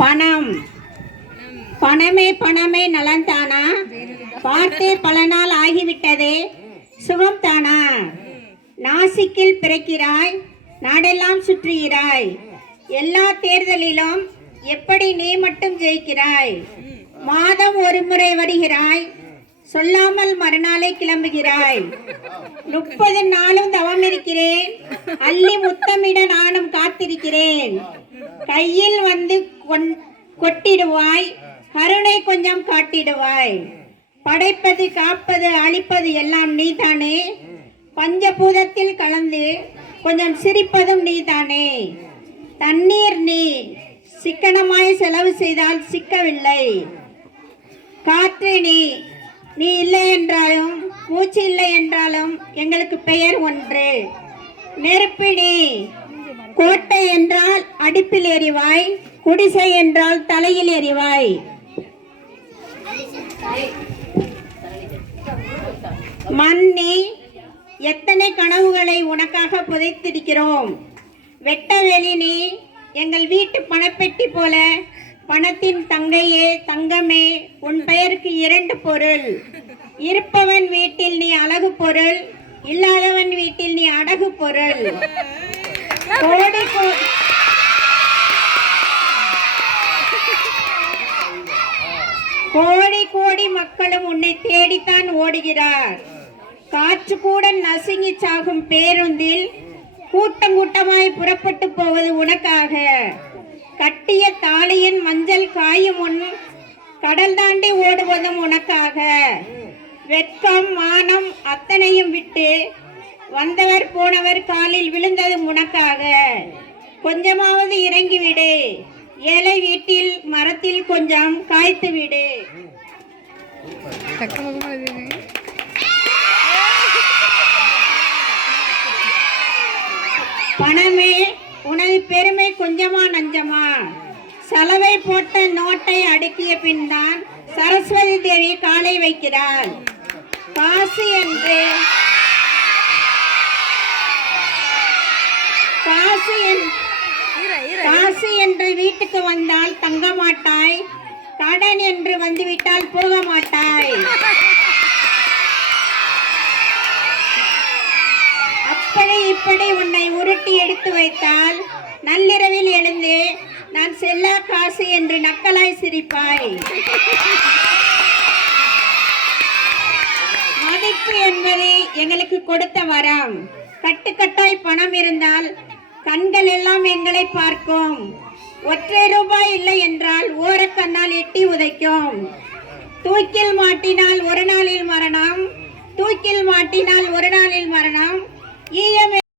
பணம். பணமே பணமே நலன்தானா? பார்த்தே பல நாள் ஆகிவிட்டதே, சுகம் தானா? நாசிக்கில் பிறக்கிறாய், நாடெல்லாம் சுற்றுகிறாய், எல்லா தேர்தலிலும் எப்படி நீ மட்டும் ஜெயிக்கிறாய்? மாதம் ஒரு முறை வருகிறாய், சொல்லாமல் மறுநாளே கிளம்புகிறாய். 30 நாளும் தவம் இருக்கிறேன், அள்ளி முத்தமிட நானும் காத்திருக்கிறேன். கையில் வந்து கொட்டிடுவாய், கருணை கொஞ்சம் காட்டிடுவாய். படைப்பது காப்பது அழிப்பது எல்லாம் நீதானே, பஞ்சபூதத்தில் கலந்து கொஞ்சம் சிரிப்பதும் நீதானே. தண்ணீர் நீ சிக்கனமாய் செலவு செய்தால் சிக்கவில்லை. காற்று நீ இல்லை என்றாலும் மூச்சு இல்லை என்றாலும் எங்களுக்கு பெயர் ஒன்று. நெருப்பு நீ கோட்டை என்றால் அடுப்பில் எறிவாய், குடிசை என்றால் தலையில் எறிவாய். மண் நீ எத்தனை கனவுகளை உனக்காக புதைத்திருக்கிறோம். வெட்டவெளி நீ எங்கள் வீட்டு பணப்பெட்டி போல. பணத்தின் தங்கையே தங்கமே, உன் பெயருக்கு 2 பொருள். இருப்பவன் வீட்டில் நீ அழகு பொருள், இல்லாதவன் வீட்டில் நீ அடகு பொருள். கோடி கோடி மக்களும் உன்னை தேடித்தான் ஓடுகிறார். காற்று கூட நசுங்கி சாகும் பேருந்தில் கூட்டம் கூட்டமாய் புறப்பட்டு போவது உனக்காக. கட்டிய தாலியின் மஞ்சள் காயும் முன் கடல் தாண்டி ஓடுவதும் உனக்காக. வெட்கம் மானம் அத்தனையும் விட்டு வந்தவர் போனவர் காலில் விழுந்ததும் உனக்காக. கொஞ்சமாவது இறங்கிவிடு, ஏழை வீட்டில் மரத்தில் கொஞ்சம் காய்த்து விடு. பணமே உனது பெருமை கொஞ்சமா நஞ்சமா? சலவை போட்ட நோட்டை அடுக்கிய பின் தான் சரஸ்வதி தேவி காலை வைக்கிறாள். காசு என்று வீட்டுக்கு வந்தால் தங்க மாட்டாய், கடன் என்று வந்துவிட்டால் போக மாட்டாய். அப்படி இப்படி உன்னை உருட்டி எடுத்து வைத்தால் நள்ளிரவில் எழுந்து நான் செல்லா காசு என்று நக்கலாய் சிரிப்பாய். மதிப்பு என்பது எங்களுக்கு கொடுத்த வரம். கட்டுக்கட்டாய் பணம் இருந்தால் கண்கள் எல்லாம் எங்களை பார்க்கும். ஒற்றை ரூபாய் இல்லை என்றால் ஓரக்கண்ணால் எட்டி உதைக்கும். தூக்கில் மாட்டினால் ஒரு நாளில் மரணம், தூக்கில் மாட்டினால் ஒரு நாளில் மரணம்.